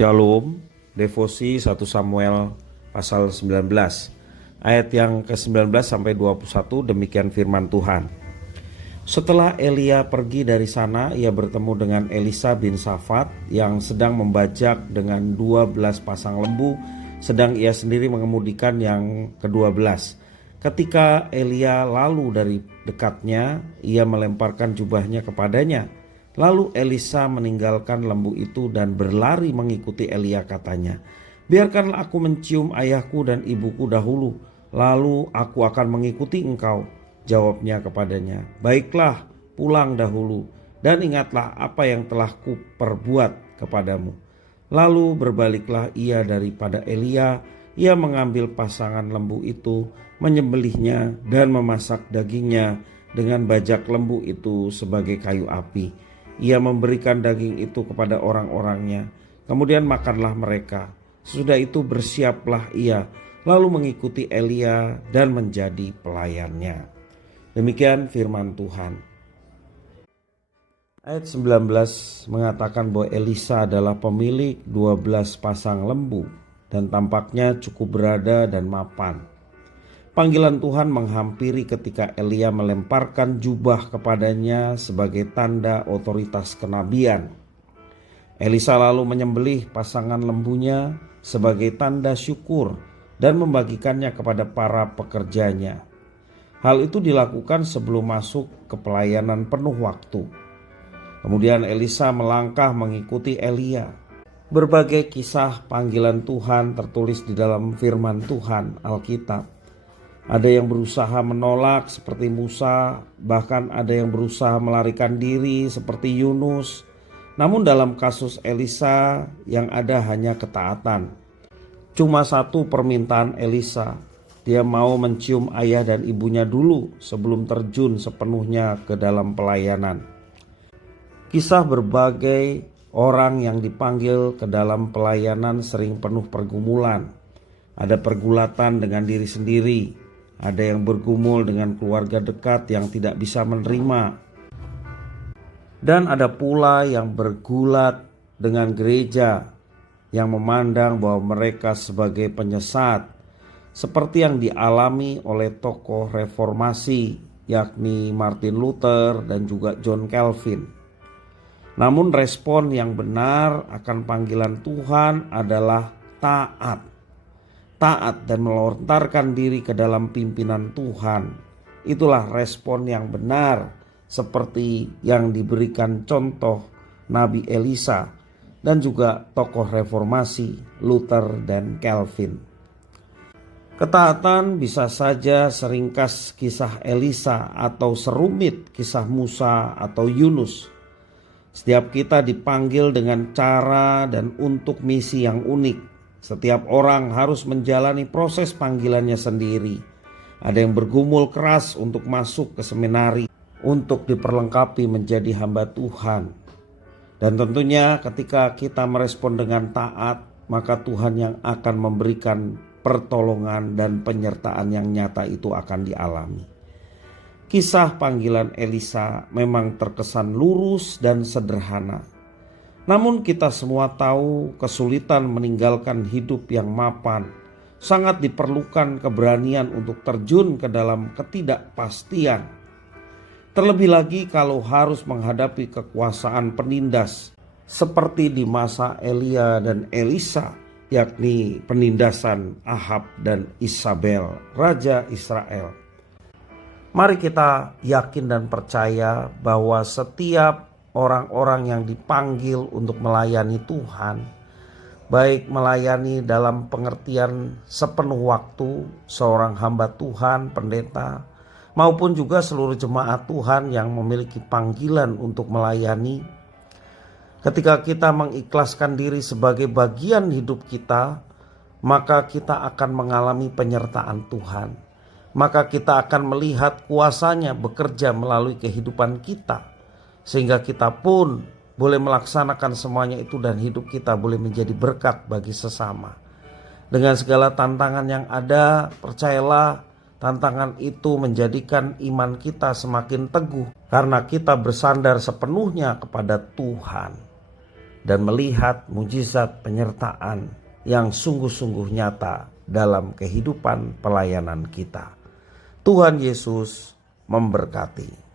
Shalom, devosi 1 Samuel pasal 19 ayat yang ke-19 sampai 21. Demikian firman Tuhan. Setelah Elia pergi dari sana, ia bertemu dengan Elisa bin Safat yang sedang membajak dengan 12 pasang lembu, sedang ia sendiri mengemudikan yang ke-12. Ketika Elia lalu dari dekatnya, ia melemparkan jubahnya kepadanya. Lalu Elisa meninggalkan lembu itu dan berlari mengikuti Elia. Katanya, "Biarkanlah aku mencium ayahku dan ibuku dahulu, lalu aku akan mengikuti engkau." Jawabnya kepadanya, "Baiklah, pulang dahulu, dan ingatlah apa yang telah kuperbuat kepadamu." Lalu berbaliklah ia daripada Elia. Ia mengambil pasangan lembu itu, menyembelihnya dan memasak dagingnya dengan bajak lembu itu sebagai kayu api. Ia memberikan daging itu kepada orang-orangnya, kemudian makanlah mereka. Sesudah itu bersiaplah ia, lalu mengikuti Elia dan menjadi pelayannya. Demikian firman Tuhan. Ayat 19 mengatakan bahwa Elisa adalah pemilik 12 pasang lembu dan tampaknya cukup berada dan mapan. Panggilan Tuhan menghampiri ketika Elia melemparkan jubah kepadanya sebagai tanda otoritas kenabian. Elisa lalu menyembelih pasangan lembunya sebagai tanda syukur dan membagikannya kepada para pekerjanya. Hal itu dilakukan sebelum masuk ke pelayanan penuh waktu. Kemudian Elisa melangkah mengikuti Elia. Berbagai kisah panggilan Tuhan tertulis di dalam firman Tuhan Alkitab. Ada yang berusaha menolak seperti Musa, bahkan ada yang berusaha melarikan diri seperti Yunus. Namun dalam kasus Elisa yang ada hanya ketaatan. Cuma satu permintaan Elisa, dia mau mencium ayah dan ibunya dulu sebelum terjun sepenuhnya ke dalam pelayanan. Kisah berbagai orang yang dipanggil ke dalam pelayanan sering penuh pergumulan. Ada pergulatan dengan diri sendiri. Ada yang bergumul dengan keluarga dekat yang tidak bisa menerima. Dan ada pula yang bergulat dengan gereja yang memandang bahwa mereka sebagai penyesat, seperti yang dialami oleh tokoh reformasi yakni Martin Luther dan juga John Calvin. Namun respon yang benar akan panggilan Tuhan adalah taat dan melontarkan diri ke dalam pimpinan Tuhan. Itulah respon yang benar, seperti yang diberikan contoh Nabi Elisa dan juga tokoh reformasi Luther dan Calvin. Ketaatan bisa saja seringkas kisah Elisa atau serumit kisah Musa atau Yunus. Setiap kita dipanggil dengan cara dan untuk misi yang unik. Setiap orang harus menjalani proses panggilannya sendiri. Ada yang bergumul keras untuk masuk ke seminari, untuk diperlengkapi menjadi hamba Tuhan. Dan tentunya ketika kita merespon dengan taat, maka Tuhan yang akan memberikan pertolongan dan penyertaan yang nyata itu akan dialami. Kisah panggilan Elisa memang terkesan lurus dan sederhana. Namun kita semua tahu kesulitan meninggalkan hidup yang mapan. Sangat diperlukan keberanian untuk terjun ke dalam ketidakpastian. Terlebih lagi kalau harus menghadapi kekuasaan penindas seperti di masa Elia dan Elisa, yakni penindasan Ahab dan Isabel, Raja Israel. Mari kita yakin dan percaya bahwa setiap orang-orang yang dipanggil untuk melayani Tuhan, baik melayani dalam pengertian sepenuh waktu seorang hamba Tuhan, pendeta, maupun juga seluruh jemaat Tuhan yang memiliki panggilan untuk melayani. Ketika kita mengikhlaskan diri sebagai bagian hidup kita, maka kita akan mengalami penyertaan Tuhan. Maka kita akan melihat kuasanya bekerja melalui kehidupan kita. Sehingga kita pun boleh melaksanakan semuanya itu dan hidup kita boleh menjadi berkat bagi sesama. Dengan segala tantangan yang ada, percayalah tantangan itu menjadikan iman kita semakin teguh. Karena kita bersandar sepenuhnya kepada Tuhan. dan melihat mujizat penyertaan yang sungguh-sungguh nyata dalam kehidupan pelayanan kita. Tuhan Yesus memberkati.